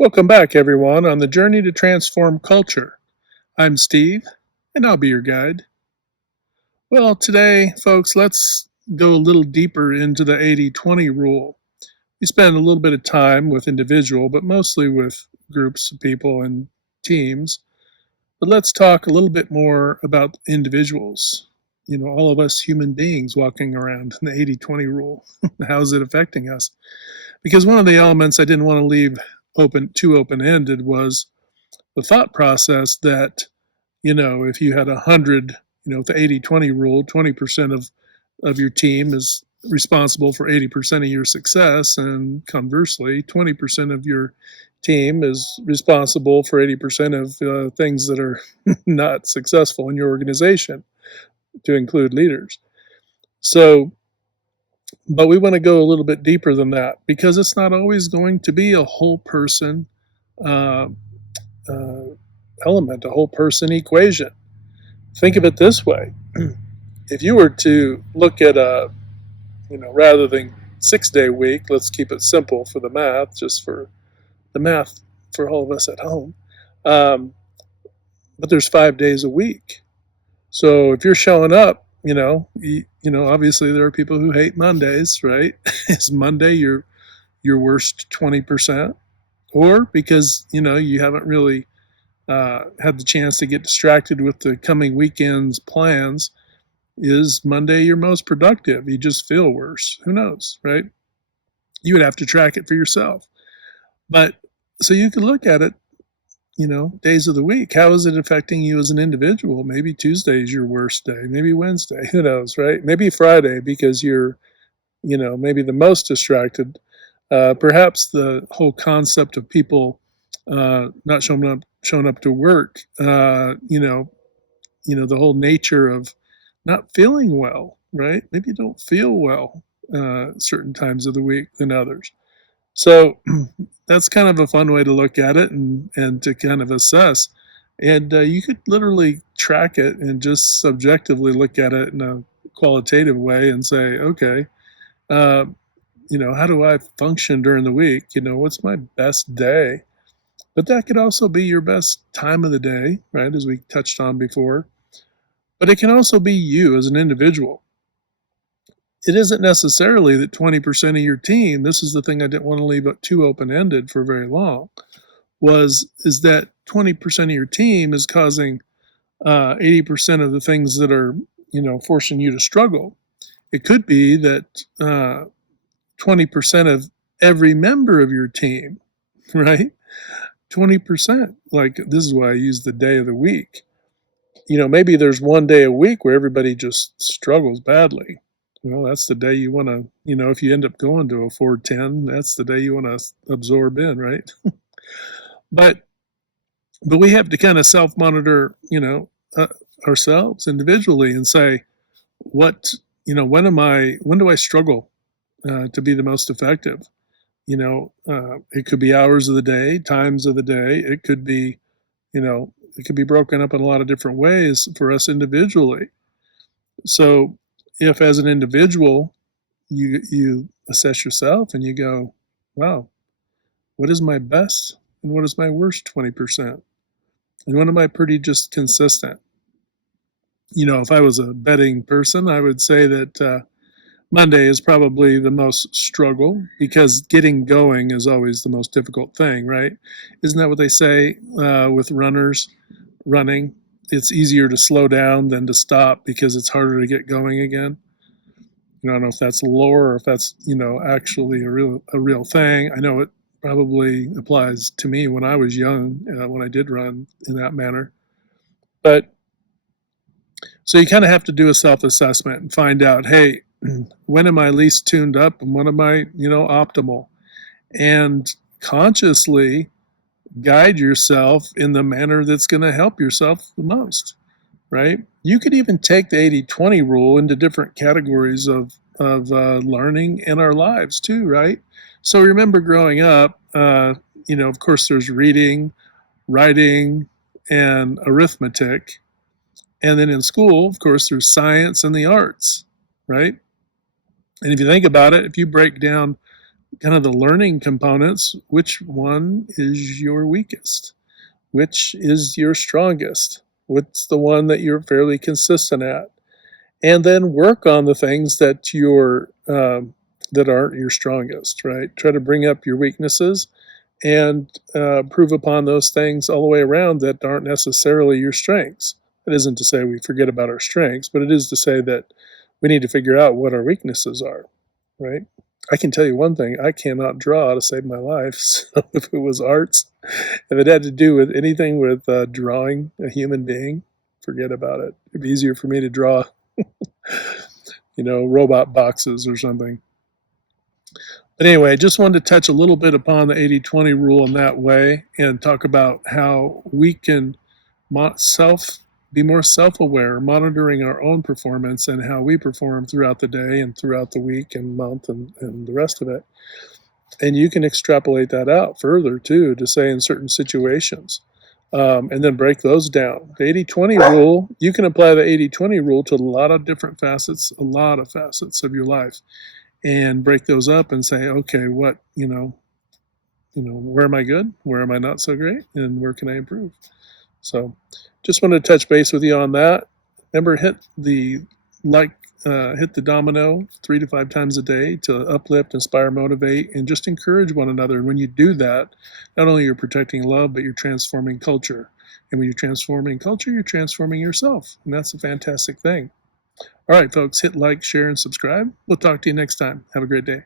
Welcome back, everyone, on the journey to transform culture. I'm Steve, and I'll be your guide. Well, today, folks, let's go a little deeper into the 80/20 rule. We spend a little bit of time with individual, but mostly with groups of people and teams. But let's talk a little bit more about individuals. All of us human beings walking around in the 80/20 rule. How is it affecting us? Because one of the elements I didn't want to leave too open ended was the thought process that, if you had 100, the 80/20 rule, 20% of your team is responsible for 80% of your success. And conversely, 20% of your team is responsible for 80% of things that are not successful in your organization, to include leaders. So, but we want to go a little bit deeper than that because it's not always going to be a whole person uh, uh, element, a whole person equation. Think of it this way. If you were to look at rather than 6-day week, let's keep it simple for the math, just for the math for all of us at home. Um, but there's 5 days a week. So if you're showing up, obviously there are people who hate Mondays, right? Is Monday your worst 20%? Or because, you haven't really had the chance to get distracted with the coming weekend's plans, is Monday your most productive? You just feel worse. Who knows, right? You would have to track it for yourself. But so you could look at it, days of the week. How is it affecting you as an individual? Maybe Tuesday is your worst day. Maybe Wednesday. Who knows, right? Maybe Friday because you're, maybe the most distracted. Perhaps the whole concept of people not showing up to work, the whole nature of not feeling well, right? Maybe you don't feel well certain times of the week than others. So that's kind of a fun way to look at it and to kind of assess. And you could literally track it and just subjectively look at it in a qualitative way and say, okay, uh, how do I function during the week? What's my best day? But that could also be your best time of the day, right? As we touched on before. But it can also be you as an individual. It isn't necessarily that 20% of your team, this is the thing I didn't want to leave it too open-ended for very long, is that 20% of your team is causing 80% of the things that are, forcing you to struggle. It could be that 20% of every member of your team, right? 20%. Like, this is why I use the day of the week. Maybe there's one day a week where everybody just struggles badly. Well, that's the day you want to, if you end up going to a 410, that's the day you want to absorb in, right? but but we have to kind of self-monitor, ourselves individually and say, what, when do I struggle to be the most effective? It could be hours of the day, times of the day. It could be broken up in a lot of different ways for us individually. So if as an individual you assess yourself and you go, wow, what is my best and what is my worst 20%? And when am I pretty just consistent? If I was a betting person, I would say that Monday is probably the most struggle because getting going is always the most difficult thing, right? Isn't that what they say with runners running? It's easier to slow down than to stop because it's harder to get going again. I don't know if that's lore or if that's actually a real thing. I know it probably applies to me when I was young, when I did run in that manner. But so you kind of have to do a self-assessment and find out, hey, when am I least tuned up and when am I, optimal? And consciously guide yourself in the manner that's going to help yourself the most, right? You could even take the 80/20 rule into different categories of learning in our lives too, right? So remember growing up, of course, there's reading, writing, and arithmetic. And then in school, of course, there's science and the arts, right? And if you think about it, if you break down kind of the learning components, which one is your weakest? Which is your strongest? What's the one that you're fairly consistent at? And then work on the things that that aren't your strongest, right? Try to bring up your weaknesses and prove upon those things all the way around that aren't necessarily your strengths. It isn't to say we forget about our strengths, but it is to say that we need to figure out what our weaknesses are, right? I can tell you one thing, I cannot draw to save my life. So if it was arts, if it had to do with anything with drawing a human being, forget about it. It'd be easier for me to draw, robot boxes or something. But anyway, I just wanted to touch a little bit upon the 80-20 rule in that way and talk about how we can be more self-aware, monitoring our own performance and how we perform throughout the day and throughout the week and month and the rest of it. And you can extrapolate that out further too, to say in certain situations, and then break those down. The 80-20 rule, you can apply the 80-20 rule to a lot of different facets, a lot of facets of your life, and break those up and say, okay, where am I good? Where am I not so great? And where can I improve? So just wanted to touch base with you on that. Remember, hit the domino 3 to 5 times a day to uplift, inspire, motivate, and just encourage one another. And when you do that, not only you're protecting love, but you're transforming culture. And when you're transforming culture, you're transforming yourself. And that's a fantastic thing. All right, folks, hit like, share, and subscribe. We'll talk to you next time. Have a great day.